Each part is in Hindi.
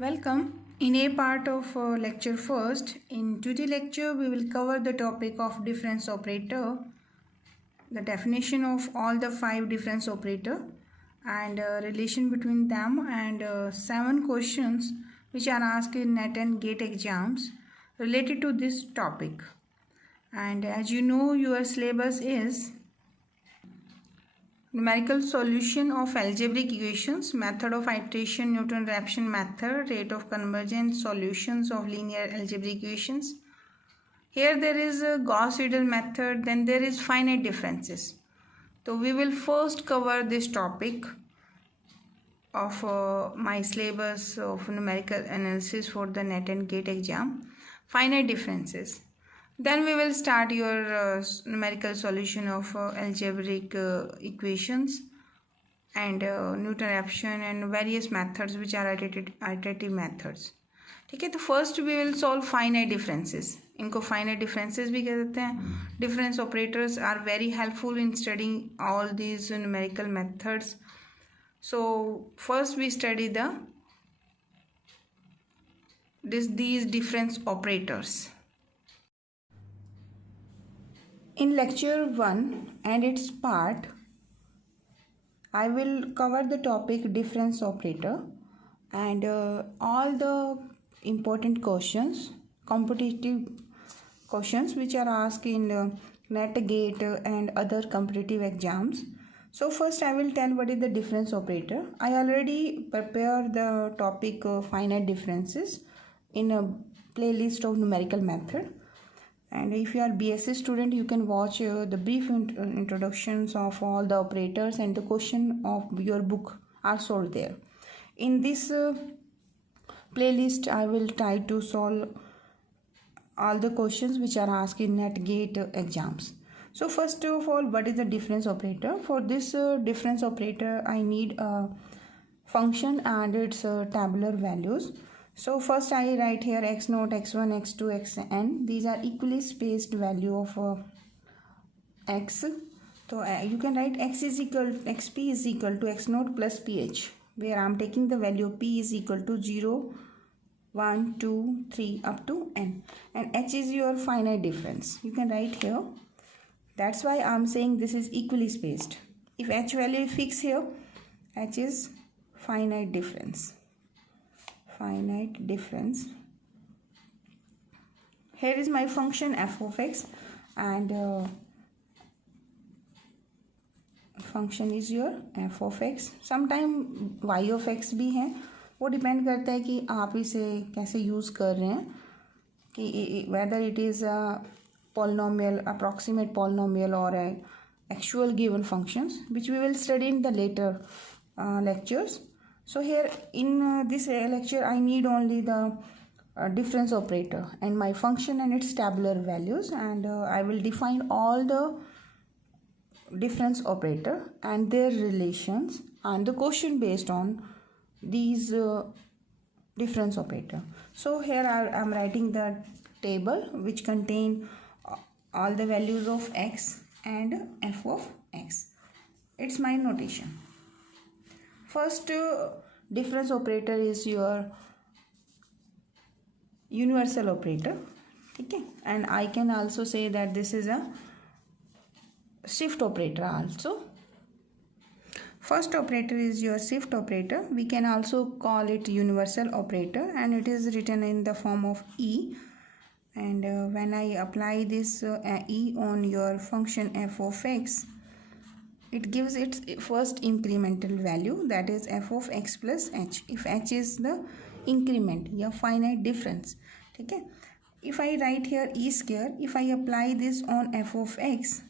Welcome. In a part of lecture first, in today lecture we will cover the topic of difference operator, the definition of all the five difference operator and relation between them and seven questions which are asked in NET and GATE exams related to this topic. And as you know, your syllabus is numerical solution of algebraic equations, method of iteration, Newton-Raphson method, rate of convergence, solutions of linear algebraic equations. Here there is a Gauss-Seidel method, then there is finite differences. So we will first cover this topic of my syllabus of numerical analysis for the NET and GATE exam, finite differences. Then we will start your numerical solution of algebraic equations and Newton-Raphson and various methods which are iterative methods. ठीक है, तो first we will solve finite differences. इनको फाइनाइट डिफरेंसेस भी कह देते हैं. Difference operators are very helpful in studying all these numerical methods. So first we study these difference operators. In lecture 1 and its part, I will cover the topic difference operator and all the important questions, competitive questions which are asked in NET, GATE and other competitive exams. So first I will tell what is the difference operator. I already prepared the topic finite differences in a playlist of numerical method. And if you are BSc student, you can watch the brief introductions of all the operators and the question of your book are solved there. In this playlist, I will try to solve all the questions which are asked in NET, GATE exams. So first of all, what is the difference operator? For this difference operator, I need a function and its tabular values. So first I write here x0, x1, x2, xn. These are equally spaced value of x. So you can write xp is equal to x0 plus ph, where I am taking the value p is equal to 0, 1, 2, 3 up to n. And h is your finite difference. You can write here. That's why I am saying this is equally spaced. If h value is fixed here, h is finite difference. Finite difference. Here is my function f of x and function is your f of x. Sometime y of x भी है, वो डिपेंड करता है कि आप इसे कैसे यूज़ कर रहे हैं, कि whether it is a polynomial, approximate polynomial or a actual given functions, which we will study in the later lectures. So here in this lecture I need only the difference operator and my function and its tabular values, and I will define all the difference operator and their relations and the question based on these difference operator. So here I am writing the table which contain all the values of x and f of x. It's my notation. First difference operator is your universal operator. Okay, and I can also say that this is a shift operator also. First operator is your shift operator. We can also call it universal operator, and it is written in the form of e. And when I apply this e on your function f of x, it gives its first incremental value, that is f of x plus h. If h is the increment, या finite difference, ठीक है. If I write here e square, if I apply this on f of x,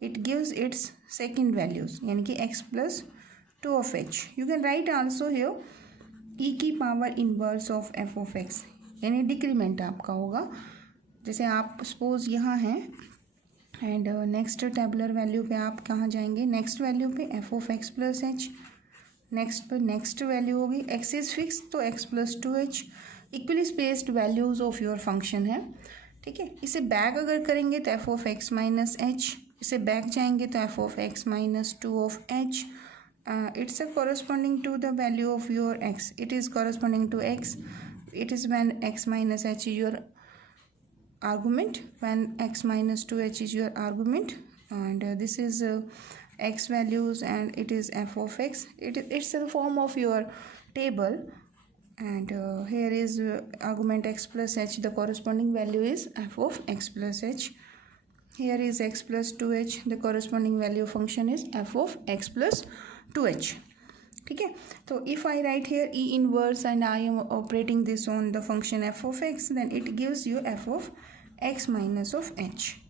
it gives its second values, यानी कि x plus 2 of h. You can write also here e की power inverse of f of x, यानी डिक्रीमेंट आपका होगा. जैसे आप सपोज यहाँ हैं एंड नेक्स्ट टेबुलर वैल्यू पे आप कहाँ जाएंगे, नेक्स्ट वैल्यू पे F of x plus H. Next पर नेक्स्ट वैल्यू होगी, एक्स इज फिक्स तो x plus 2h. Equally spaced values of your function है, ठीक है. इसे बैक अगर करेंगे तो f of x minus H, इसे बैक जाएंगे तो f of x minus 2 of H. it's a corresponding to the value of your x. It is corresponding to x. It is when x minus h is your argument, when x minus 2h is your argument, and this is x values, and it is f of x. It's a form of your table, and here is argument x plus h. The corresponding value is f of x plus h. Here is x plus 2h. The corresponding value function is f of x plus 2h. ठीक है, तो if I write here E inverse and I am operating this on the function f of x, then it gives you f of x minus of h.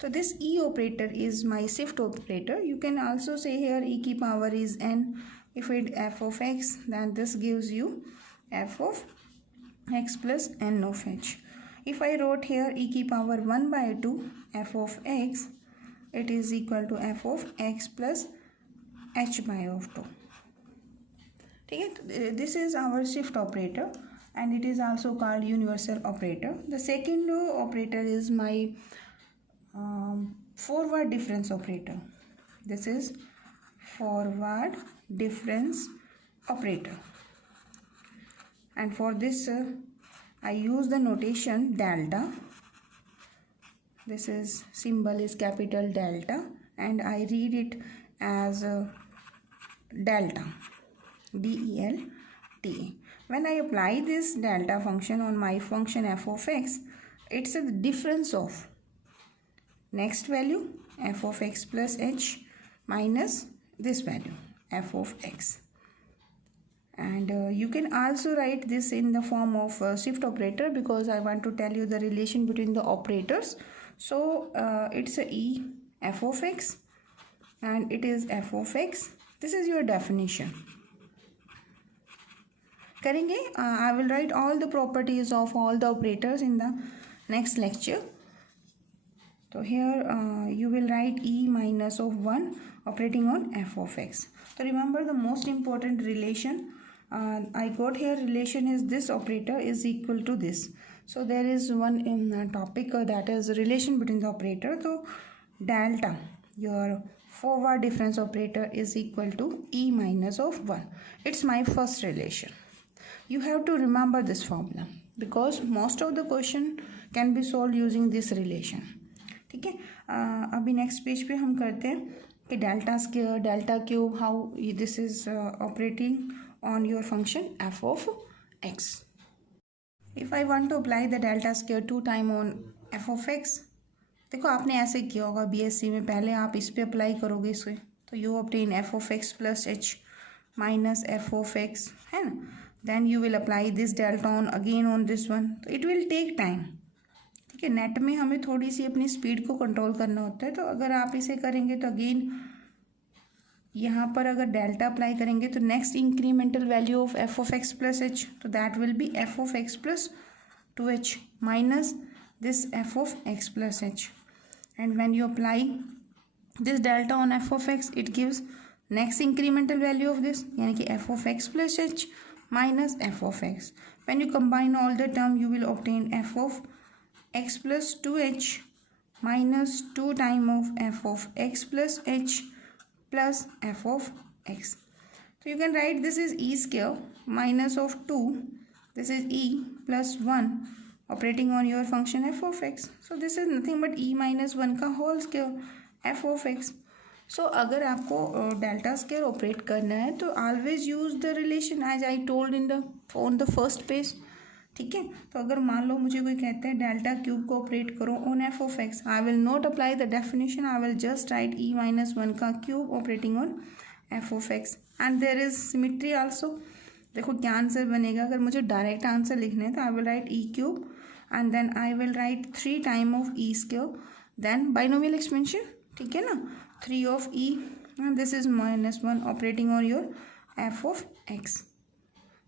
So this E operator is my shift operator. You can also say here e की power is n. If it f of x, then this gives you f of x plus n of h. If I wrote here e की power 1 by 2 f of x, it is equal to f of x plus h by of 2. ठीक है, this is our shift operator and it is also called universal operator. The second operator is my forward difference operator. This is forward difference operator, and for this I use the notation delta. This is symbol is capital delta, and I read it as delta, D-E-L-T-A. When I apply this delta function on my function f of x, it's a difference of next value f of x plus h minus this value f of x. And you can also write this in the form of shift operator, because I want to tell you the relation between the operators. So it's a e f of x and it is f of x. This is your definition. करेंगे, I will write all the properties of all the operators in the next lecture. So here you will write e minus of 1 operating on f of x. So remember the most important relation I got here, relation is this operator is equal to this. So there is one in topic that is relation between the operator. So delta, your forward difference operator, is equal to e minus of 1. It's my first relation. You have to remember this formula because most of the question can be solved using this relation. ठीक है, अभी नेक्स्ट पेज पे हम करते हैं कि delta square, delta cube, how this is operating on your function f of x. If I want to apply the delta square 2 time on f of x, देखो आपने ऐसे किया होगा बीएससी में, पहले आप इस पे अप्लाई करोगे इसे, तो you obtain f of x plus h minus f of x, है ना, then you will apply this delta on again on this one, तो it will take time. ठीक है, नेट में हमें थोड़ी सी अपनी स्पीड को कंट्रोल करना होता है, तो अगर आप इसे करेंगे तो अगेन यहाँ पर अगर डेल्टा अप्लाई करेंगे तो next incremental value of F of x plus h, तो that will be f of x plus 2h minus this f of x plus h, and when you apply this delta on F of x it gives next incremental value of this, यानी कि f of x plus h minus f of x. When you combine all the term you will obtain f of x plus 2h minus 2 time of F of x plus H plus f of x. So you can write this is e square minus of 2, this is e plus 1 operating on your function f of x. So this is nothing but e minus 1 का whole square f of x. So अगर आपको डेल्टा स्क्वायर ऑपरेट करना है तो always use the relation as I told in the on the first page. ठीक है, तो अगर मान लो मुझे कोई कहता है डेल्टा क्यूब को ऑपरेट करो on F of x, I will not apply the definition, I will just write e minus 1 का cube operating on F of x, and there is symmetry also. देखो क्या आंसर बनेगा, अगर मुझे डायरेक्ट आंसर लिखना है तो I will write e cube and then I will write 3 time of e square, then binomial expansion, ठीक है ना, 3 of e and this is minus 1 operating on your f of x.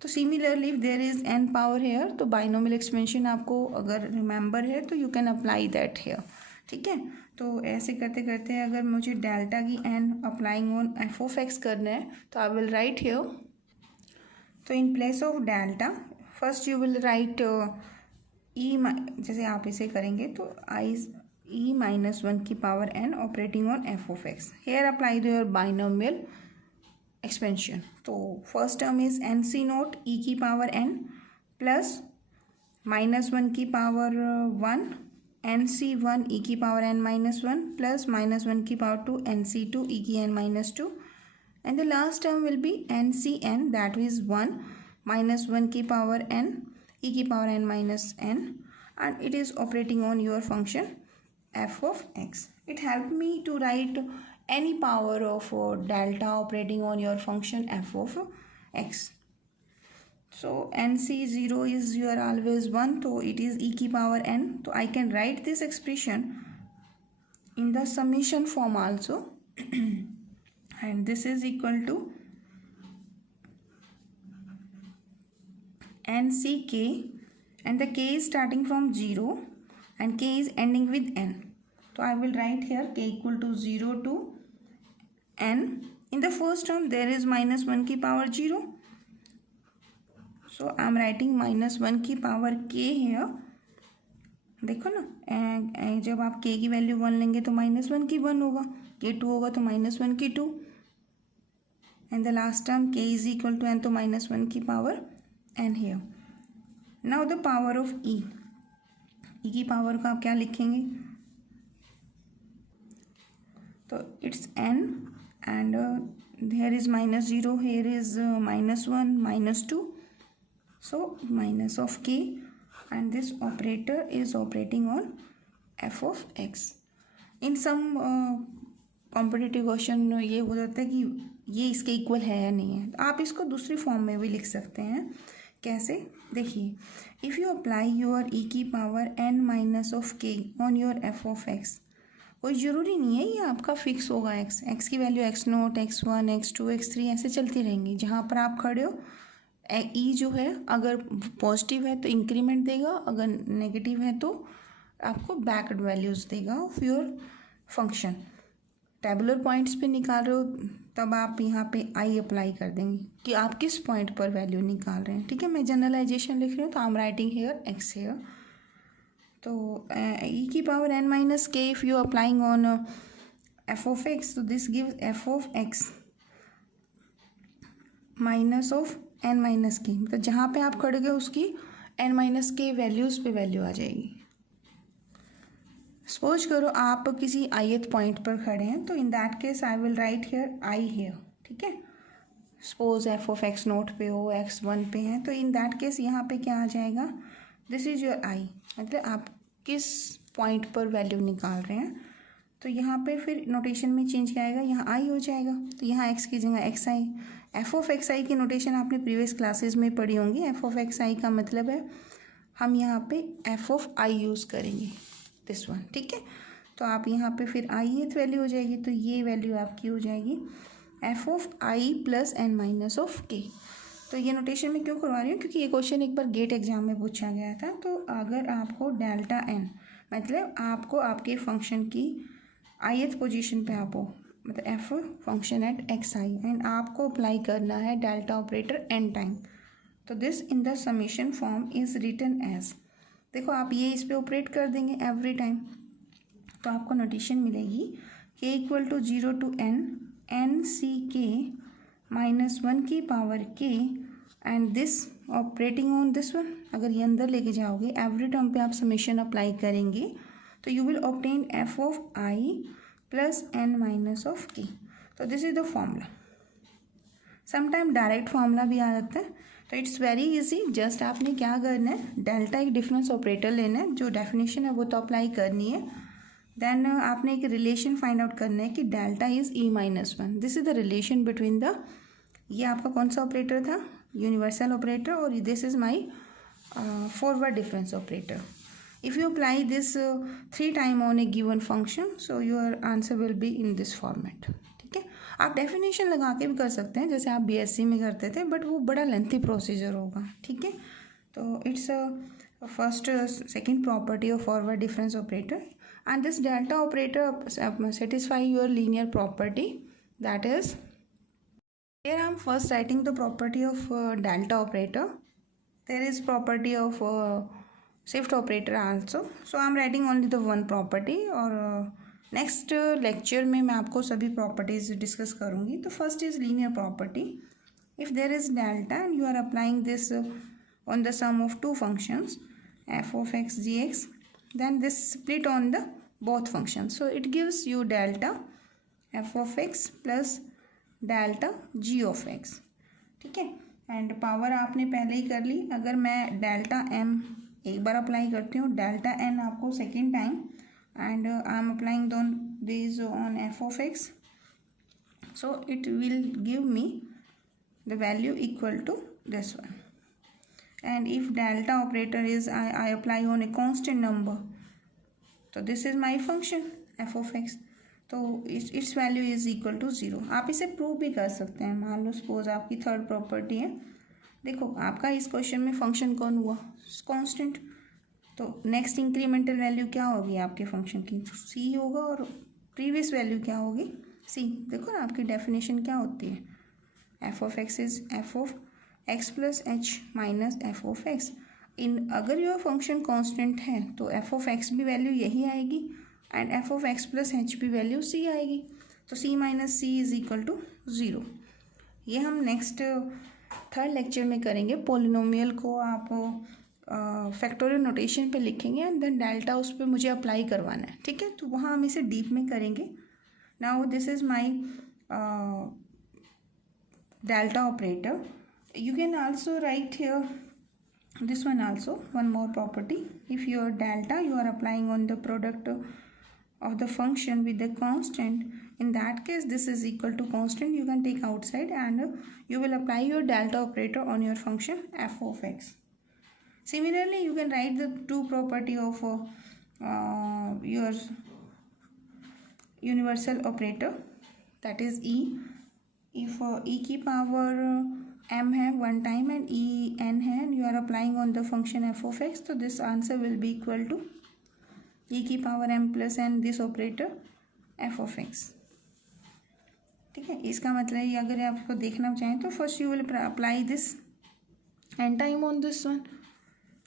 तो similarly there is n power here, तो बाइनोमियल एक्सपेंशन आपको अगर रिमेंबर है तो you can apply that here. ठीक है, तो ऐसे करते करते अगर मुझे डेल्टा की n applying on F of x करना है तो आई विल राइट हेयर. तो in place of delta first you will write e, जैसे आप इसे करेंगे तो आई ई माइनस 1 की power n operating on F of x. Here apply your binomial expansion. So first term is nc naught e की power n plus minus 1 की power 1 nc1 e की power n minus 1 plus minus 1 की power 2 nc2 e की n minus 2, and the last term will be ncn, that is 1 minus 1 की power n e की power n minus n, and it is operating on your function f of x. It helped me to write any power of delta operating on your function f of x. So nc0 is your always 1, so it is e की power n. So I can write this expression in the summation form also and this is equal to nck, and the k is starting from 0 and k is ending with n. So I will write here k equal to 0 to n. In the first term there is minus 1 की power 0, so I am writing minus 1 की power k here. देखो ना, जब आप k की वैल्यू 1 लेंगे तो माइनस 1 की 1 होगा, k 2 होगा तो माइनस 1 की 2, and the last term k is equal to n, तो माइनस 1 की power n here. Now the power of e की पावर का आप क्या लिखेंगे, तो it's n and here is minus 0, here is minus 1, minus 2, so minus of k, and this operator is operating on f of x. In some competitive question ये हो जाता है कि ये इसके इक्वल है या नहीं है, आप इसको दूसरी फॉर्म में भी लिख सकते हैं. कैसे, देखिए, if you apply your e की power n minus of k on your f of x, कोई ज़रूरी नहीं है ये आपका फिक्स होगा x की value x0, x1, x2, x3 ऐसे चलती रहेंगी. जहाँ पर आप खड़े हो e जो है अगर पॉजिटिव है तो इंक्रीमेंट देगा, अगर नेगेटिव है तो आपको बैकवर्ड वैल्यूज़ देगा of your function. Tabular points पे निकाल रहे हो तब आप यहाँ पे i अप्लाई कर देंगे कि आप किस पॉइंट पर वैल्यू निकाल रहे हैं. ठीक है, मैं जनरलाइजेशन लिख रही हूँ तो I am writing here x here. तो e की power n minus k if you applying on f of x, तो this gives f of x minus of n minus k, मतलब जहाँ पे आप खड़े गए उसकी n माइनस के वैल्यूज़ पे वैल्यू आ जाएगी. सपोज करो आप किसी ith पॉइंट पर खड़े हैं, तो in that case I will write here i here. ठीक है, suppose f of x naught पे हो, x1 पे है, तो इन दैट केस यहाँ पे क्या आ जाएगा, दिस इज़ योर i, मतलब आप किस पॉइंट पर वैल्यू निकाल रहे हैं. तो यहाँ पे फिर नोटेशन में चेंज क्या आएगा, यहाँ i हो जाएगा, तो यहाँ x की जगह xi. f ऑफ xi की नोटेशन आपने प्रीवियस क्लासेस में पढ़ी होंगी. f ऑफ xi का मतलब है हम यहाँ पे f ऑफ i यूज़ करेंगे, दिस वन. ठीक है, तो आप यहाँ पे फिर ith वैल्यू हो जाएगी, तो ये वैल्यू आपकी हो जाएगी f of i plus n minus of k. तो ये नोटेशन में क्यों करवा रही हूँ, क्योंकि ये क्वेश्चन एक बार गेट एग्जाम में पूछा गया था. तो अगर आपको डेल्टा n, मतलब आपको आपके फंक्शन की ith पोजीशन पे आप हो, मतलब f function at xi, and आपको अप्लाई करना है डेल्टा ऑपरेटर n टाइम, तो this in the summation form is written as, देखो आप ये इस पे ऑपरेट कर देंगे एवरी टाइम, तो आपको नोटेशन मिलेगी k equal to 0 to n C k minus 1 की power k, and this operating on this one. अगर ये अंदर लेके जाओगे एवरी टर्म पे आप समीशन अप्लाई करेंगे, तो you will obtain f of i plus n minus of k. तो this is the formula. Sometime direct formula भी आ जाता है, तो इट्स वेरी इजी. जस्ट आपने क्या करना है, डेल्टा एक डिफरेंस ऑपरेटर लेना है, जो डेफिनेशन है वो तो अप्लाई करनी है. देन आपने एक रिलेशन फाइंड आउट करना है कि delta is e minus 1. This is the relation between the, ये आपका कौन सा ऑपरेटर था, यूनिवर्सल ऑपरेटर, और this is my forward difference operator. If you apply this 3 time on A given function, so your answer will be in this format. ठीक है, आप डेफिनेशन लगा के भी कर सकते हैं जैसे आप BSc में करते थे, बट वो बड़ा लेंथी प्रोसीजर होगा. ठीक है, तो it's first second property of forward difference operator, and this delta operator satisfy your linear property, that is, here I am first writing the property of delta operator. There is property of shift operator also, so I am writing only the one property, or next lecture में मैं आपको सभी प्रॉपर्टीज डिस्कस करूँगी. तो first is linear property. If there is delta and you are applying this on the sum of two functions f of x gx, then this split on the both functions, so it gives you delta f of x plus delta g of x. ठीक है. एंड पावर आपने पहले ही कर ली. अगर मैं डेल्टा m एक बार अप्लाई करती हूँ, डेल्टा n आपको second time, and I am applying this on f of x, so it will give me the value equal to this one. And if delta operator is I apply on a constant number, so this is my function f of x, तो its value is equal to 0. आप इसे प्रूव भी कर सकते हैं. मान लो सपोज आपकी थर्ड प्रॉपर्टी है. देखो आपका इस क्वेश्चन में फंक्शन कौन हुआ, कांस्टेंट. तो नेक्स्ट इंक्रीमेंटल वैल्यू क्या होगी आपके फंक्शन की, c होगा, और प्रीवियस वैल्यू क्या होगी, c. देखो ना आपकी डेफिनेशन क्या होती है, f of x इज f of x plus h minus f of x. अगर योर फंक्शन कांस्टेंट है तो एफ ऑफ एक्स भी वैल्यू यही आएगी, and f of x plus h भी वैल्यू सी आएगी. तो c minus c is equal to 0. ये हम नेक्स्ट थर्ड लेक्चर में करेंगे. पोलिनोमियल को आप फैक्टोरियल नोटेशन पे लिखेंगे, एंड देन डेल्टा उस पर मुझे अप्लाई करवाना है. ठीक है. तो वहाँ हम इसे डीप में करेंगे. Now this is my delta operator. You can also write here this one also, one more property. If your delta you are applying on the product of the function with the constant, in that case this is equal to constant, you can take outside, and you will apply your delta operator on your function f of x. Similarly you can write the two property of your universal operator, that is e. If e की power m है one time and e n है, and you are applying on the function f of x, तो this answer will be equal to e की power m plus n this operator f of x. ठीक है. इसका मतलब ये अगर आपको देखना चाहें तो first you will apply this n time on this one.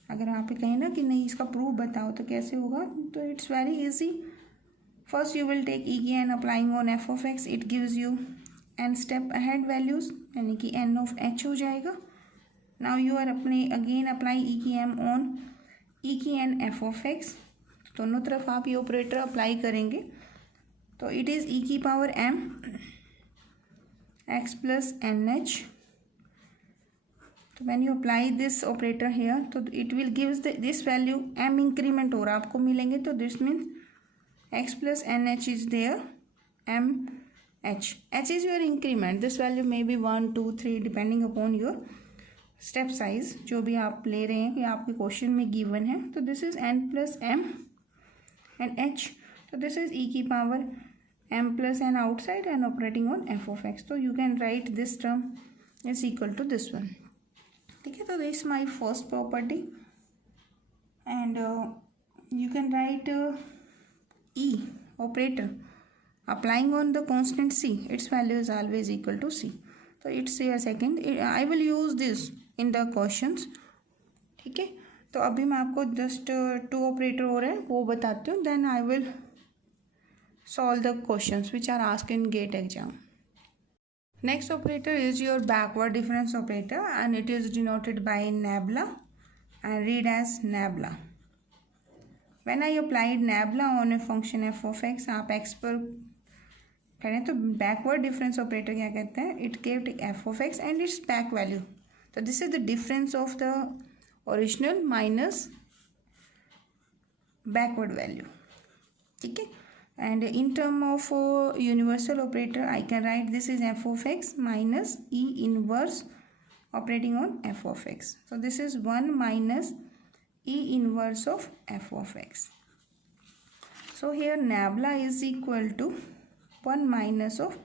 अगर आप कहें ना कि नहीं इसका प्रूफ बताओ तो कैसे होगा, तो it's very easy. First you will take e की n applying on F of x, it gives you n step ahead values, यानी कि एन ऑफ एच हो जाएगा. नाउ यू आर अपने अगेन अप्लाई ई की एम ऑन ई की एन एफ ऑफ एक्स. दोनों तरफ आप ये ऑपरेटर अप्लाई करेंगे, तो इट इज़ ई की power m x plus n h. तो when you apply this operator here, तो it will gives this value m increment हो रहा आपको मिलेंगे, तो this means x plus n h is there, m h. h is your increment. This value may be 1 2 3 depending upon your step size जो भी आप ले रहे हैं कि आपके क्वेश्चन में गिवन है. तो this is n plus m and h. तो दिस इज e की power m plus n outside and operating on f of x. तो you can write this term is equal to this one. ठीक है. तो this my first property, and you can write e operator applying on the constant c, its value is always equal to c. So it's your second. I will use this in the questions. ठीक है. तो अभी मैं आपको जस्ट टू ऑपरेटर हो रहे हैं वो बताती हूँ, then I will solve the questions which are asked in GATE exam. Next operator is your backward difference operator, and it is denoted by nabla and read as nabla. When I applied nabla on a function f of x, आप x पर करें तो बैकवर्ड डिफरेंस ऑपरेटर क्या कहते हैं, it give F of x and its back value. तो this is the difference of the original minus backward value. ठीक है. And in term of universal operator I can write this is F of x minus E inverse operating on F of X. So this is 1 minus E inverse of F of X. So here nabla is equal to 1 minus of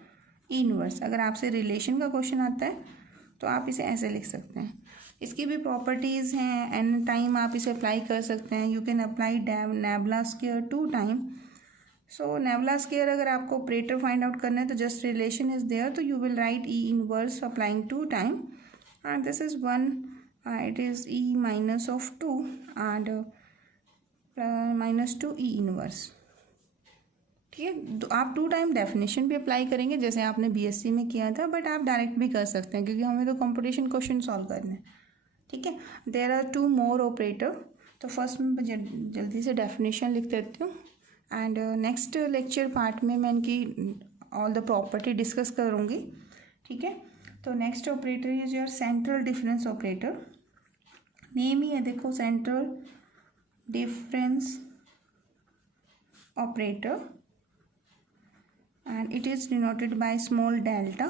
E inverse. अगर आपसे रिलेशन का क्वेश्चन आता है तो आप इसे ऐसे लिख सकते हैं. इसकी भी प्रॉपर्टीज़ हैं, एन टाइम आप इसे अप्लाई कर सकते हैं. You can apply nabla square 2 time. So nabla square अगर आपको ऑपरेटर फाइंड आउट करना है तो जस्ट रिलेशन इज देयर, तो you will write E inverse applying 2 time, and this is 1, it is E minus of 2 and minus 2 E inverse. ठीक है। तो आप 2 टाइम डेफिनेशन भी अप्लाई करेंगे जैसे आपने बीएससी में किया था, बट आप डायरेक्ट भी कर सकते हैं क्योंकि हमें तो कंपटीशन क्वेश्चन सॉल्व करने हैं। ठीक है। There are 2 more operator. तो फर्स्ट में जल्दी से डेफिनेशन लिख देती हूँ एंड नेक्स्ट लेक्चर पार्ट में मैं इनकी ऑल द प्रॉपर्टी डिस्कस करूँगी। ठीक है। तो next operator is your central difference operator. Name ही है देखो, central difference operator and it is denoted by small delta.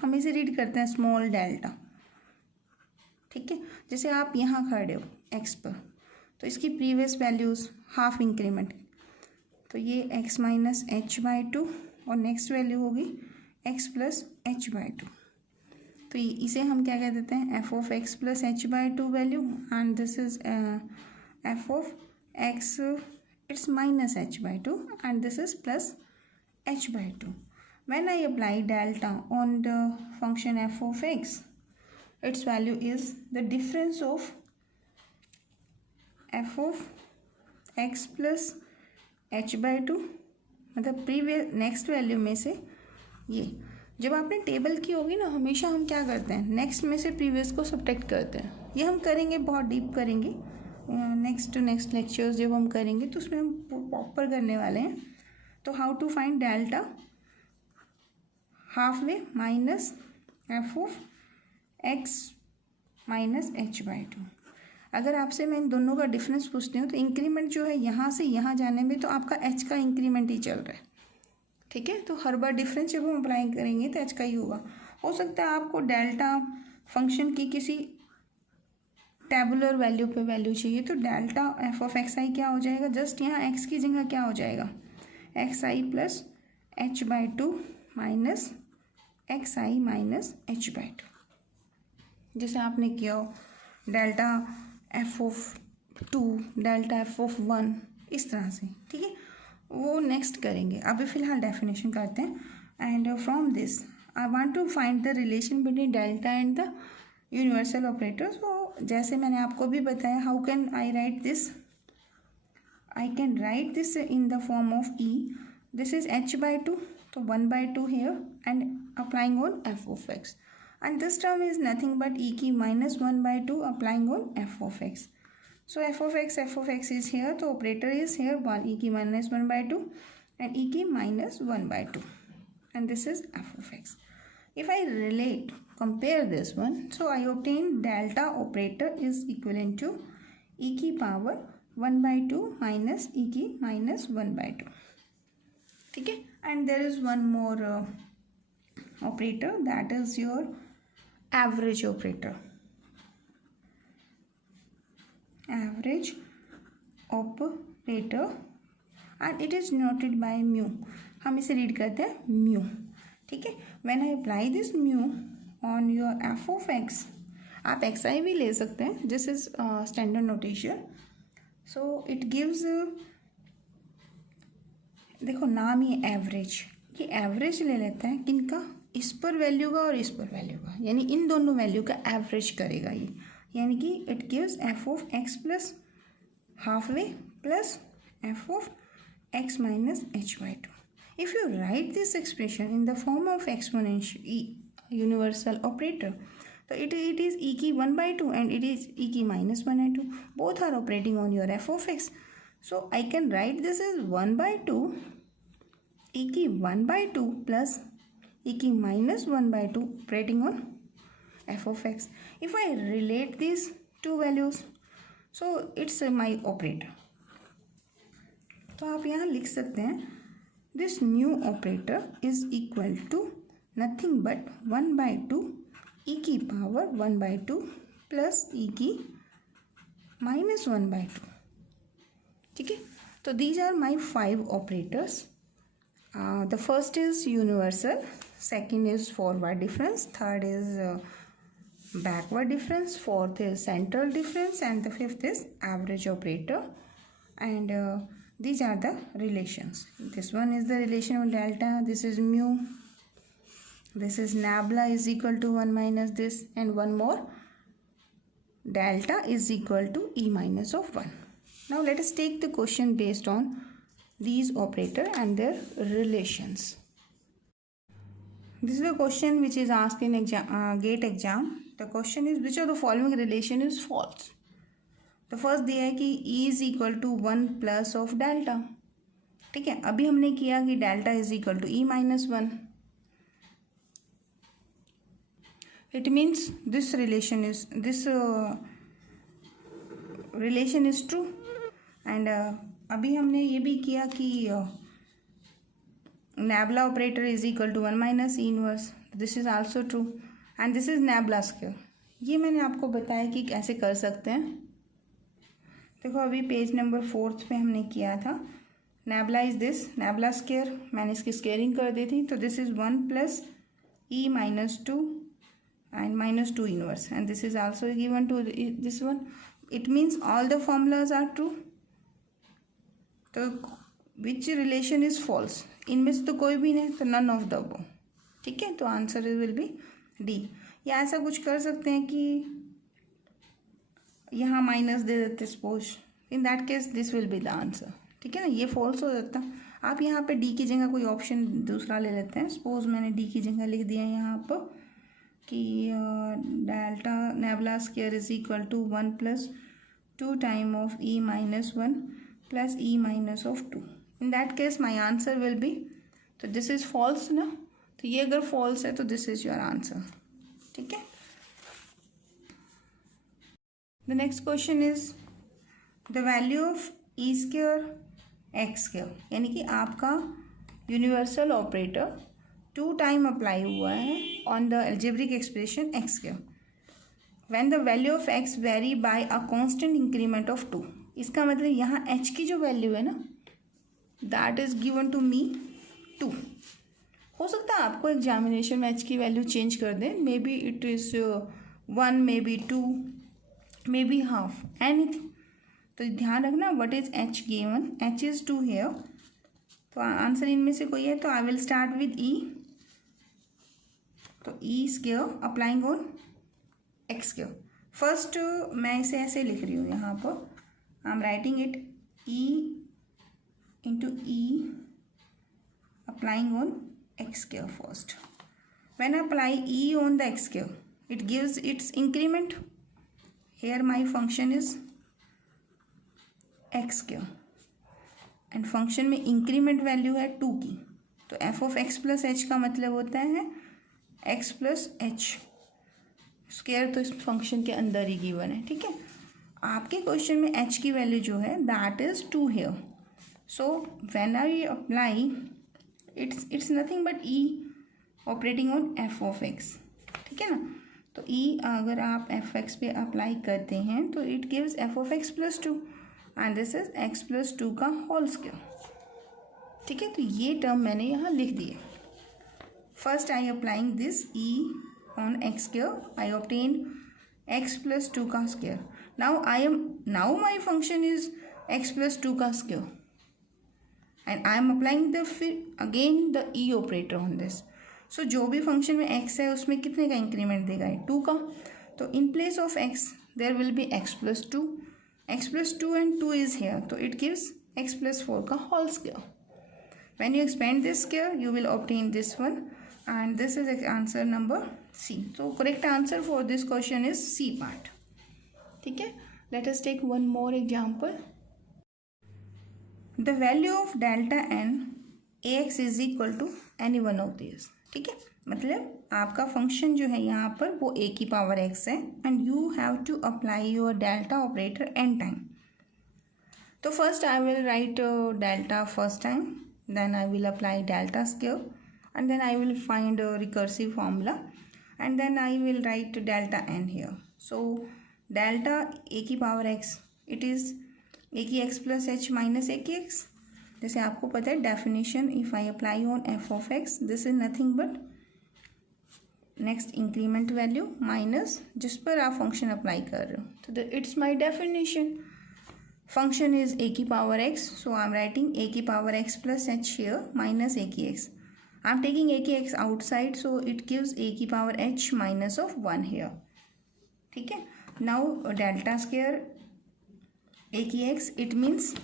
हम इसे रीड करते हैं स्मॉल डेल्टा। ठीक है। जैसे आप यहाँ खड़े हो एक्स पर, तो इसकी प्रीवियस वैल्यूज़ हाफ इंक्रीमेंट, तो ये x minus h by to और नेक्स्ट वैल्यू होगी x plus h by to. तो इसे हम क्या कह देते हैं, F of x plus h by to value and this is F of x, it's minus h by to and this is plus h by 2. When I apply delta on the function f of x, its value is the difference of f of x plus h by 2, मतलब प्रीवियस नेक्स्ट वैल्यू में से ये जब आपने टेबल की होगी ना, हमेशा हम क्या करते हैं, नेक्स्ट में से प्रीवियस को सब्ट्रैक्ट करते हैं। ये हम करेंगे, बहुत डीप करेंगे नेक्स्ट टू नेक्स्ट लेक्चर्स जब हम करेंगे तो उसमें हम प्रॉपर करने वाले हैं। तो how to find delta, half way minus f of x minus h by two. अगर आपसे मैं इन दोनों का डिफरेंस पूछती हूँ तो इंक्रीमेंट जो है यहाँ से यहाँ जाने में तो आपका एच का इंक्रीमेंट ही चल रहा है। ठीक है। तो हर बार डिफरेंस जब हम अप्लाई करेंगे तो एच का ही होगा। हो सकता है आपको डेल्टा फंक्शन की किसी टेबुलर वैल्यू पे वैल्यू चाहिए, तो डेल्टा एफ ऑफ एक्स आई क्या हो जाएगा, जस्ट यहाँ एक्स की जगह क्या हो जाएगा, x i plus h by two minus x i minus h by two. जैसे आपने किया हो delta f of two, delta f of one, इस तरह से। ठीक है। वो नेक्स्ट करेंगे, अभी फ़िलहाल डेफिनेशन करते हैं। And from this I want to find the relation between delta and the universal operators. तो जैसे मैंने आपको भी बताया, how can I write this, I can write this in the form of E. This is h by 2, so 1 by 2 here and applying on f of x. And this term is nothing but e की minus 1 by 2 applying on f of x. So f of x is here, so operator is here 1 e की minus 1 by 2 and e की minus 1 by 2. And this is f of x. If I relate, compare this one, so I obtain delta operator is equivalent to e की power 1 by 2 माइनस ई की माइनस 1 by 2. ठीक है। And there is one more operator, that is your average operator. Average operator and it is noted by mu. हम इसे रीड करते हैं म्यू। ठीक है। When I apply this mu on your f of x, आप एक्स आई भी ले सकते हैं, this is standard notation. So it gives, देखो नाम ही एवरेज, ये एवरेज ले लेता है किनका, इस पर वैल्यू का और इस पर वैल्यू का, यानी इन दोनों वैल्यू का एवरेज करेगा ये, यानी कि it gives F of x plus half way plus F of x minus h by to. If you right this expression in the form of exponential universal operator, so it is e की 1 by 2 and it is e की minus 1 by 2. Both are operating on your f of x. So I can write this as 1 by 2 e की 1 by 2 plus e की minus 1 by 2 operating on f of x. If I relate these two values, so it's my operator. तो आप यहाँ लिख सकते हैं this new operator is equal to nothing but 1 by 2 e की पावर 1 by 2 प्लस e की माइनस 1 by 2. ठीक है। तो these are my 5 operators. The first is universal, second is forward difference, third is backward difference, fourth is central difference, and the fifth is average operator. And these are the relations. This one is the relation of delta, this is mu, this is nabla is equal to 1 minus this, and one more, delta is equal to e minus of 1. Now let us take the question based on these operator and their relations. This is a question which is asked in GATE exam. The question is which of the following relation is false. तो फर्स्ट दिया है कि E is equal to 1 plus of delta. ठीक है, अभी हमने किया कि delta is equal to E minus 1. It means this relation is true. And अभी हमने ये भी किया कि nabla operator is equal to 1 minus E inverse. This is also true and this is nabla square. ये मैंने आपको बताया कि कैसे कर सकते हैं. देखो अभी पेज नंबर 4 पे हमने किया था. नैबला इज दिस, नैबला स्क्वायर, मैंने इसकी स्क्वेयरिंग कर दी थी. तो this is 1 plus E minus 2 and minus 2 inverse, and this is also given to this one. It means all the formulas are true. तो which relation is false? इनमें से तो कोई भी नहीं, तो none of the above. ठीक है, तो आंसर विल बी डी. या ऐसा कुछ कर सकते हैं कि यहाँ माइनस दे देते suppose. In that case this will be the answer. ठीक है ना, ये फॉल्स हो जाता. आप यहाँ पे डी की जगह कोई ऑप्शन दूसरा ले लेते हैं. सपोज मैंने डी की जगह लिख दिया है यहाँ पर कि delta nabla square is equal to 1 plus 2 time of E minus 1 plus E minus of 2. In that case my answer will be, तो दिस इज फॉल्स ना. तो ये अगर फॉल्स है तो दिस इज योर आंसर. ठीक है. The next question is the value of e square x square, यानी कि आपका यूनिवर्सल ऑपरेटर 2 टाइम अप्लाई हुआ है on the algebraic expression x square when the value of x very by a constant increment of 2. इसका मतलब यहाँ एच की जो वैल्यू है ना, that is given to me 2. हो सकता है आपको एग्जामिनेशन में एच की वैल्यू चेंज कर दें. May be it is 1, may be 2, may be half, anything. तो ध्यान रखना what is H given. H is 2 here. तो आंसर इनमें से कोई है. तो I will start with E. तो E square applying on X square. First मैं इसे ऐसे लिख रही हूँ यहाँ पर. I am writing it E into E applying on X square first. When I apply E on the x square it gives its increment. Here my function is x square and function में इंक्रीमेंट वैल्यू है 2 की. तो f of x plus h का मतलब होता है एक्स प्लस एच स्क्वायर. तो इस फंक्शन के अंदर ही गिवन है. ठीक है. आपके क्वेश्चन में एच की वैल्यू जो है that is 2 here. So when I apply it's nothing but E operating on F of x. ठीक है ना. तो ई अगर आप एफ एक्स पे अप्लाई करते हैं तो it gives F of x plus 2 and this is X plus 2 का होल स्क्वायर. ठीक है. तो ये टर्म मैंने यहाँ लिख दिए. First I applying this E on X square. I obtain X plus 2 का square. Now my function is X plus 2 का square and I am applying the फिर again the E operator on this. So जो भी फंक्शन में एक्स है उसमें कितने का इंक्रीमेंट देगा, 2 का. तो in place of x there will be x plus 2. x plus 2 and 2 is here, so it gives x plus 4 का whole square. When you expand this square, you will obtain this one, and this is answer number C. So correct answer for this question is C part. ठीक है. Let us take one more example. The value of delta n ax is equal to any one of these. ठीक है. मतलब आपका फंक्शन जो है यहाँ पर वो a की पावर x है and you have to apply your delta operator n time. तो first I will write delta first time, then I will apply delta square and then I will find recursive formula and then I will write delta n here. So delta a की power x it is a की x plus h minus a की x. जैसे आपको पता है definition, if I apply on F of X this is nothing but next increment value minus जिस पर आप फंक्शन अप्लाई कर रहे हो. तो it's my definition. Function is A की power X, so I am writing A की power X plus H here minus A की X. I am taking A की X outside, so it gives A की power H minus of 1 here. ठीक है. नाउ डेल्टा स्क्वायर ए की x, it means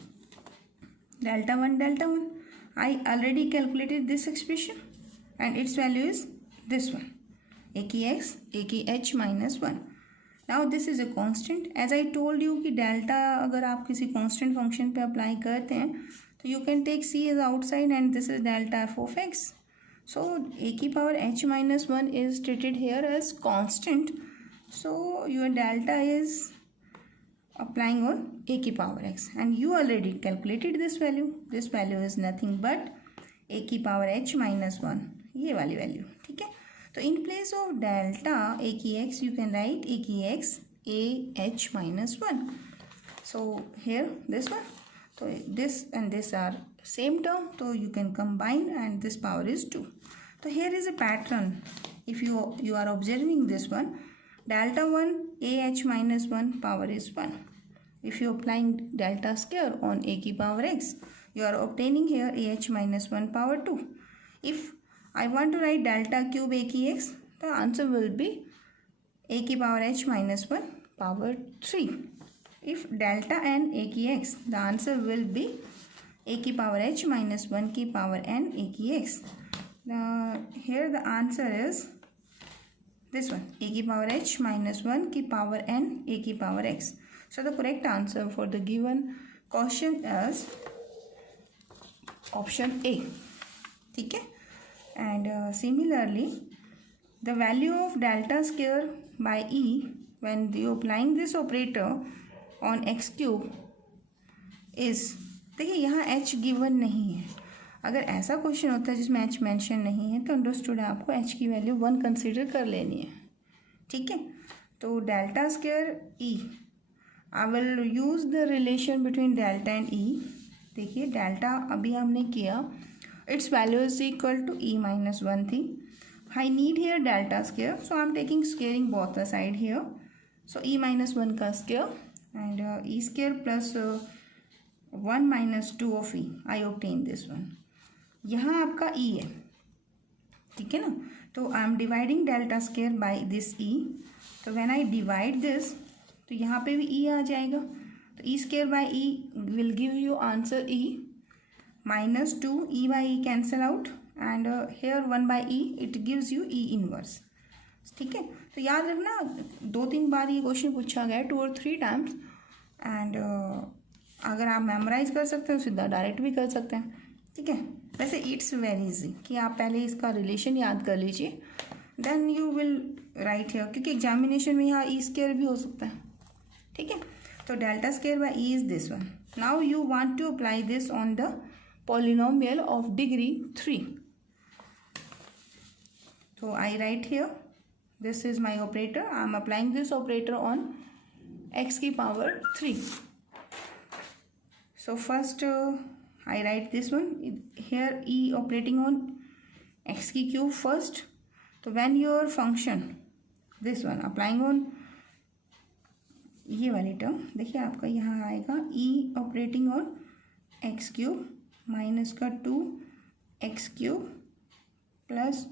delta 1. I already calculated this expression and its value is this one, a की x, a की h minus 1. Now this is a constant. As I told you कि delta अगर आप किसी constant function पे apply करते हैं तो you can take c as outside and this is delta f of x. So a की power h minus 1 is treated here as constant. So your delta is applying on a की power x and you already calculated this value. This value is nothing but a की power h minus 1, ये वाली value. ठीक है, तो in place of delta a की x you can write a की x a h minus 1. So here this one, so this and this are same term, so you can combine and this power is 2. So here is a pattern. If you are observing this one, delta 1 a h minus 1 power is 1. If you applying delta square on a की power x, you are obtaining here a h minus 1 power 2. If I want to write delta cube a की x, the answer will be a की power h minus 1 power 3. If delta n a की x, the answer will be a की power h minus 1 की power n a की x. Here the answer is this one, a की power h minus 1 की power n a की power x. So the correct answer for the given question is option A. ठीक है, and similarly the value of delta square by e when you applying this operator on x cube is, देखिए यहाँ h given नहीं है. अगर ऐसा क्वेश्चन होता है जिसमें h मेंशन नहीं है तो अंडरस्टूड है आपको h की वैल्यू 1 कंसीडर कर लेनी है. ठीक है, तो delta square e, I will use the relation between delta and e. देखिए डेल्टा अभी हमने किया, its value is equal to e minus 1 थी. I need here delta square, so I am taking squaring both the side here. So e minus 1 का square and e square plus 1 minus 2 of e. I obtain this one. यहाँ आपका e है, ठीक है ना, तो I am dividing delta square by this e. तो when I divide this, तो यहाँ पे भी e आ जाएगा. तो e square by e will give you answer e minus 2, e by e cancel out and here 1 by e it gives you e inverse. ठीक है, तो याद रखना 2-3 बार ये क्वेश्चन पूछा गया है, 2 or 3 टाइम्स. एंड अगर आप मेमोराइज कर सकते हैं सीधा डायरेक्ट भी कर सकते हैं. ठीक है, वैसे इट्स वेरी इजी कि आप पहले इसका रिलेशन याद कर लीजिए, then you will write here, क्योंकि एग्जामिनेशन में यहाँ ई स्क्वायर भी हो सकता है. ठीक है, तो delta square by e is this one. Now you want to apply this on the polynomial of degree 3. So I write here, this is my operator. I am applying this operator on x की power 3. So first I write this one here, e operating on x की cube first. So when your function this one applying on ये वाली टर्म, देखिए आपका यहाँ आएगा e operating on x cube minus का 2 x cube plus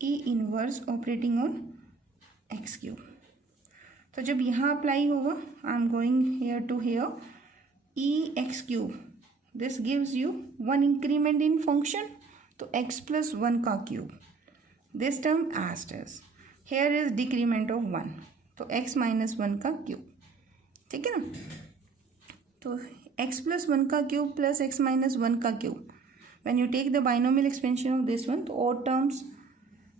E inverse operating on x cube. तो जब यहाँ अप्लाई होगा, I am going here to here, e x cube, this gives you 1 increment in function, तो x प्लस 1 का cube, this term as is, here is decrement of 1, तो x माइनस 1 का क्यूब. ठीक है ना, तो x plus 1 का क्यूब प्लस x minus 1 का cube. When you take the binomial expansion of this one, the odd terms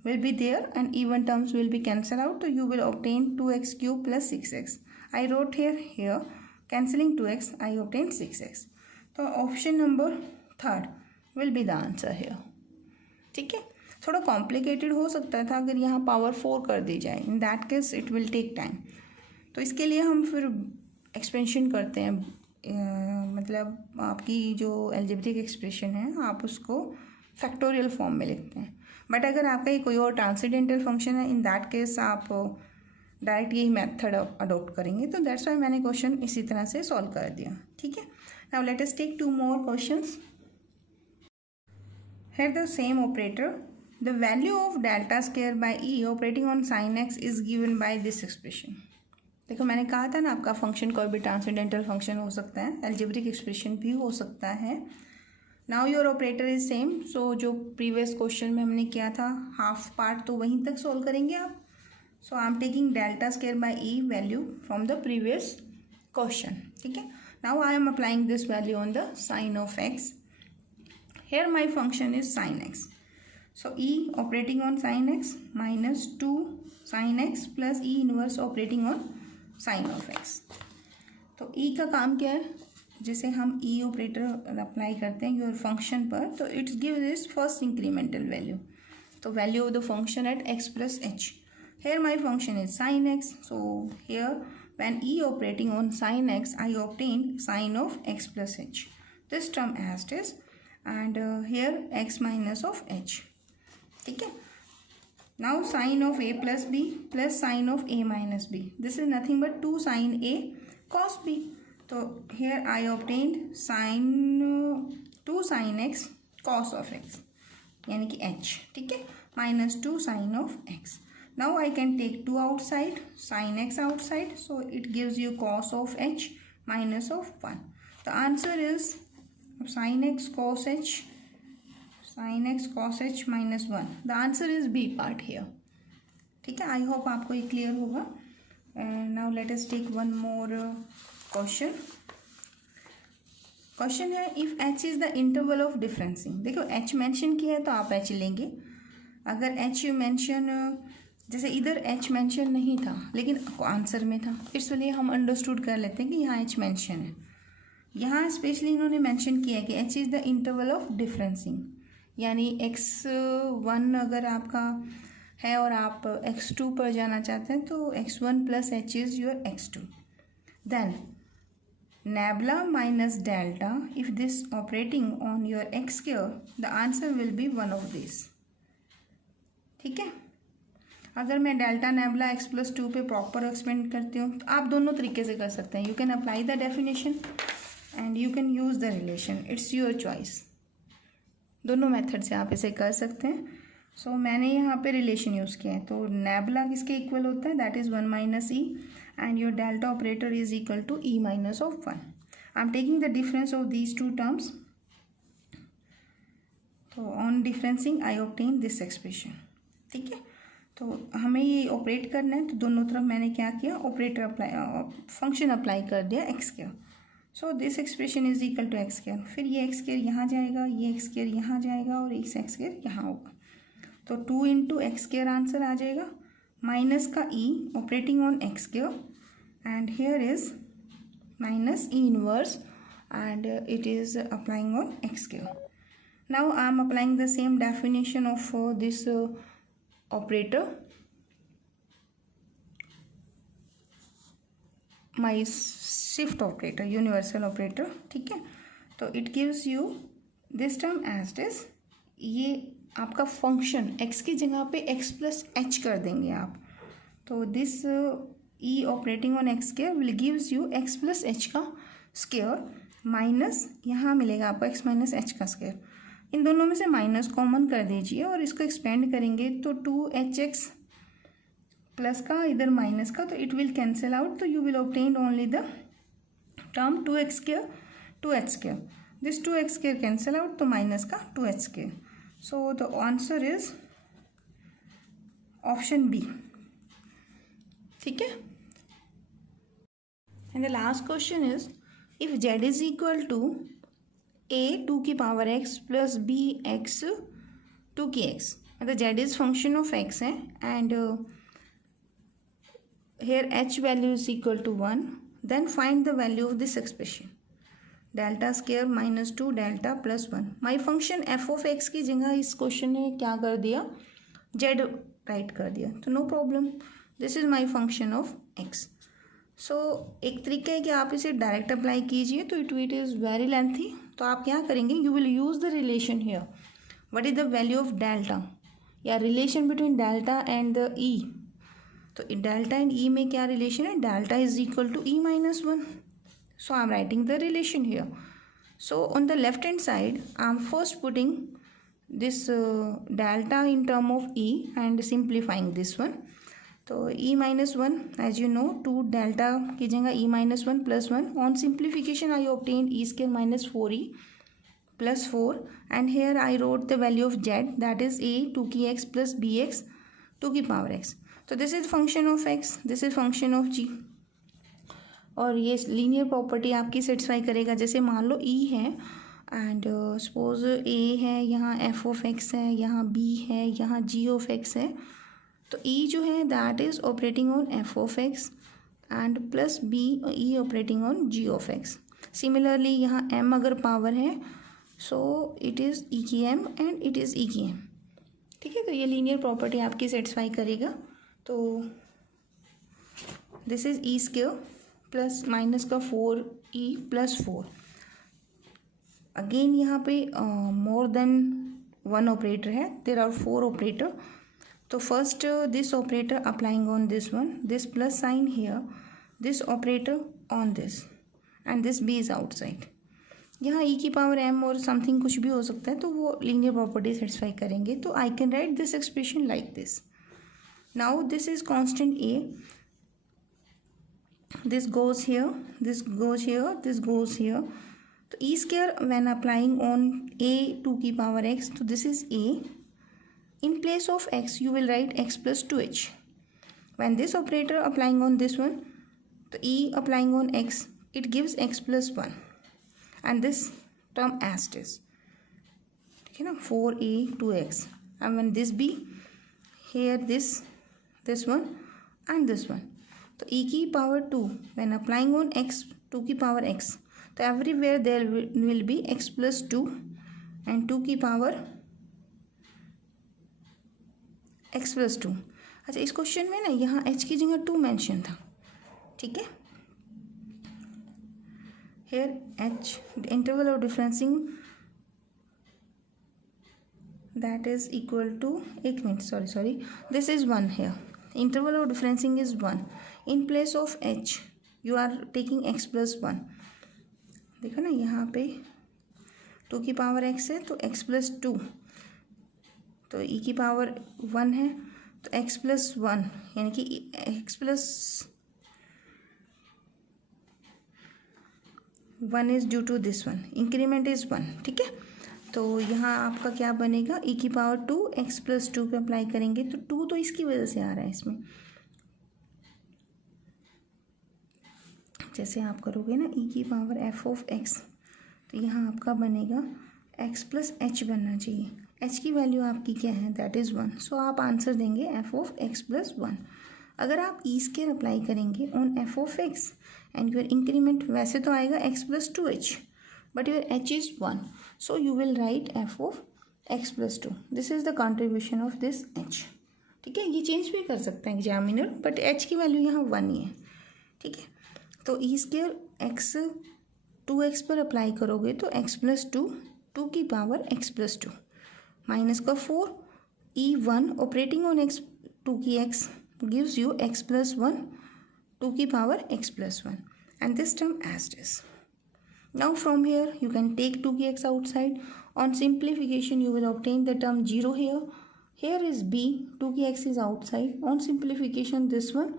will be there and even terms will be cancelled out. So you will obtain 2x cube plus 6x. I wrote here cancelling 2x, I obtained 6x. So option number 3rd will be the answer here. ठीक है, थोड़ा कॉम्प्लिकेटेड हो सकता था अगर यहाँ पावर 4 कर दी जाए. In that case it will take time. तो इसके लिए हम फिर एक्सपेंशन करते हैं, मतलब आपकी जो एल्जेब्रिक एक्सप्रेशन है आप उसको फैक्टोरियल फॉर्म में लिखते हैं. बट अगर आपका ये कोई और ट्रांसेंडेंटल फंक्शन है, इन दैट केस आप डायरेक्ट यही मेथड अडोप्ट करेंगे. तो दैट्स वाई मैंने क्वेश्चन इसी तरह से सॉल्व कर दिया. ठीक है, now let us take 2 more questions. Here the same operator, the value of delta square by e operating on sine x is given by this expression. देखो मैंने कहा था ना आपका फंक्शन कोई भी ट्रांसेंडेंटल फंक्शन हो सकता है, एल्जेब्रिक एक्सप्रेशन भी हो सकता है। Now your operator is same. So जो प्रीवियस क्वेश्चन में हमने किया था हाफ पार्ट, तो वहीं तक सोल्व करेंगे आप। So I am taking delta square by E value from the previous question, ठीक है। Now I am applying this value on the sine of X. Here my function is sine X, so E operating on sine X minus 2 sine X plus E inverse operating on sine of x. तो ई का काम क्या है, जैसे हम ई ऑपरेटर अप्लाई करते हैं योर फंक्शन पर, तो it's gives this first incremental value, तो value of the function at X plus H. Here my function is sine X, so here when E operating on sine X I obtain sine of x plus H, this term as it is, and here X minus of H, ठीक है। Now sin of a plus b plus sin of a minus b. This is nothing but 2 sin a cos b. So here I obtained sin 2 sin x cos of x, यानी कि h, ठीक है, minus 2 sin of x. Now I can take 2 outside, sin x outside, so it gives you cos of h minus of 1. The answer is sin x cos h, sin x cos h minus 1. The answer is B part here, ठीक है। आई होप आपको ये क्लियर होगा। Now let us take one more question. Question है if h is the interval of differencing. देखो h मेंशन किया है तो आप h लेंगे। अगर h मेंशन, जैसे इधर h मेंशन नहीं था लेकिन आंसर में था, इसलिए हम अंडरस्टूड कर लेते हैं कि यहाँ h मेंशन है। यहाँ स्पेशली इन्होंने मेंशन किया है कि h is the interval of differencing, यानी x1 अगर आपका है और आप x2 पर जाना चाहते हैं तो x1 plus h is your x2। Then nabla minus delta, if this operating on your x square, the answer will be one of this, ठीक है। अगर मैं डेल्टा नैबला x प्लस 2 पे प्रॉपर एक्सपेंड करती हूँ तो आप दोनों तरीके से कर सकते हैं। You can apply the definition and you can use the relation, it's your choice. दोनों मेथड से आप इसे कर सकते हैं। सो मैंने यहाँ पे रिलेशन यूज़ किया है, तो नैबला किसके इक्वल होता है, that is 1 minus E, and your delta operator is equal to E minus of 1। I am taking the difference of these two terms, तो on differencing I obtain this expression, ठीक है। तो हमें ये ऑपरेट करना है, तो दोनों तरफ मैंने क्या किया, ऑपरेटर अप्लाई, फंक्शन अप्लाई कर दिया x square. So this expression is equal to x square, फिर ये एक्स स्क्वायर यहाँ जाएगा, ये एक्स स्क्वायर यहाँ जाएगा और एक्स स्क्वायर यहाँ होगा, तो 2 इंटू एक्स स्क्वायर आंसर आ जाएगा, माइनस का E operating on X square and here is minus E inverse and it is applying on X square. Now I am applying the same definition of this operator, my shift operator, universal operator, ठीक है। तो it gives you this term as it is, ये आपका फंक्शन x की जगह पे x प्लस एच कर देंगे आप, तो this E operating on X square will gives you x plus h का स्क्वायर माइनस यहाँ मिलेगा आपको x माइनस एच का स्क्वायर। इन दोनों में से माइनस कॉमन कर दीजिए और इसको एक्सपेंड करेंगे तो 2hx प्लस का इधर माइनस का, तो इट विल कैंसिल आउट, तो you will obtain only the term 2x square 2h square, this 2x square cancel out, तो माइनस का 2h square. So the answer is option B, ठीक है। And the last question is if z is equal to a 2 की power x plus b x 2 की x, मतलब z is function of x है and here h value is equal to 1, then find the value of this expression, delta square minus 2 delta plus 1। my function f of x की जगह इस क्वेश्चन ने क्या कर दिया, z राइट कर दिया, तो no problem, this is my function of x। सो एक तरीका है कि आप इसे डायरेक्ट अप्लाई कीजिए, तो इट इज़ वेरी लेंथी, तो आप क्या करेंगे, you will use the relation here, what is the value of delta या relation between delta and the E. तो डेल्टा एंड ई में क्या रिलेशन है, delta is equal to E minus 1, so I am writing the relation here. So on the left hand side I am first putting this delta in term of e and simplifying this one, तो e minus one as you know, to delta कीजिएगा e minus one plus one. On simplification I obtain e square minus 4e plus 4, and here I wrote the value of z, that is a 2 की x plus bx 2 की power x. So this is function of x, this is function of g. और ये लीनियर प्रॉपर्टी आपकी सेटिस्फाई करेगा. जैसे मान लो e है एंड सपोज a है, यहाँ f ऑफ x है, यहाँ b है, यहाँ g ऑफ x है. तो e जो है that is operating on f of x and plus b e operating on g of x. Similarly यहाँ m अगर पावर है सो इट इज़ ई की M and it is e की एम. ठीक है, तो ये लीनियर प्रॉपर्टी आपकी सेटिस्फाई करेगा. तो this is E square plus minus का 4e प्लस 4. अगेन यहाँ पे मोर देन वन ऑपरेटर है, देर आर 4 ऑपरेटर. तो first this operator applying on this one, this plus sign here, this operator on this and this B is outside. यहाँ e की पावर m और समथिंग कुछ भी हो सकता है, तो वो लीनियर प्रॉपर्टी सेटिस्फाई करेंगे. तो आई can write this expression like this. Now this is constant a, this goes here, this goes here, this goes here. तो e square when applying on a 2 की पावर x, तो this is a. In place of x you will right x plus 2h. When this operator applying on this one, तो e applying on x, it gives x plus 1. and this term as it is. ठीक है ना, 4a 2x, and when this be here, this one and this one. तो e की power 2 when applying on x 2 की power x, तो everywhere there will be x plus 2 and 2 की power x plus 2. अच्छा, इस क्वेश्चन में ना यहाँ h की जगह 2 मेंशन था. ठीक है, here h, the interval of differencing, that is equal to, एक minute, sorry, this is 1 here. Interval of differencing is 1. In place of h you are taking x plus 1. देखो ना, यहाँ पे 2 की पावर x है तो x plus 2, तो e की पावर 1 है तो x plus 1, यानी कि x plus 1 is due to this one, increment is 1. ठीक है, तो यहाँ आपका क्या बनेगा, e की पावर 2 x प्लस 2 पे अप्लाई करेंगे तो 2 तो इसकी वजह से आ रहा है इसमें. जैसे आप करोगे ना e की पावर f ऑफ x, तो यहाँ आपका बनेगा x प्लस h बनना चाहिए. h की वैल्यू आपकी क्या है, दैट इज़ 1. सो आप आंसर देंगे f ऑफ x प्लस 1. अगर आप ई स्क्वायर अप्लाई करेंगे on F of x and your increment वैसे तो आएगा x plus 2h, but your h is 1, so you will right F of x plus 2. This is the contribution of this h. ठीक है, ये चेंज भी कर सकते हैं एग्जामिनर, बट h की वैल्यू यहाँ 1 ही है. ठीक है, तो ई स्क्वायर एक्स 2x पर अप्लाई करोगे तो x प्लस 2 2 की पावर x प्लस 2 माइनस का 4 e1 ऑपरेटिंग ऑन x 2 की x gives you x plus 1 2 की power x plus 1 and this term as it is. Now from here you can take 2 की x outside. On simplification you will obtain the term 0 here. Here is b, 2 की x is outside. On simplification this one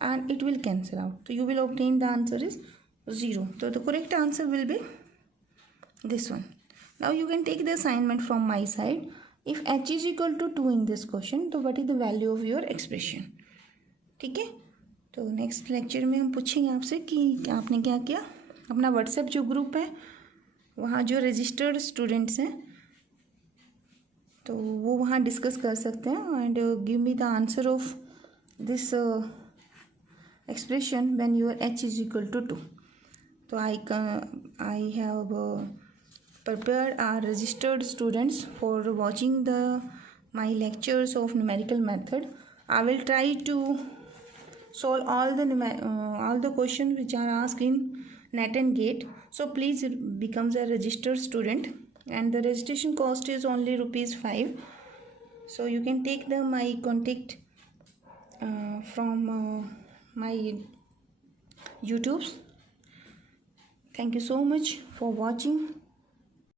and it will cancel out. So you will obtain the answer is 0. So the correct answer will be this one. Now you can take the assignment from my side. If h is equal to 2 in this question, तो what is the value of your expression? ठीक है, तो नेक्स्ट लेक्चर में हम पूछेंगे आपसे कि आपने क्या किया. अपना व्हाट्सएप जो ग्रुप है वहाँ जो रजिस्टर्ड स्टूडेंट्स हैं तो वो वहाँ डिस्कस कर सकते हैं and give me the answer of this expression when your h is equal to 2. तो I have prepared our registered students for watching my lectures of numerical method. I will try to solve all the questions which are asked in NET and GATE. So please become a registered student and the registration cost is only ₹5. So you can take my contact from my YouTube's. Thank you so much for watching.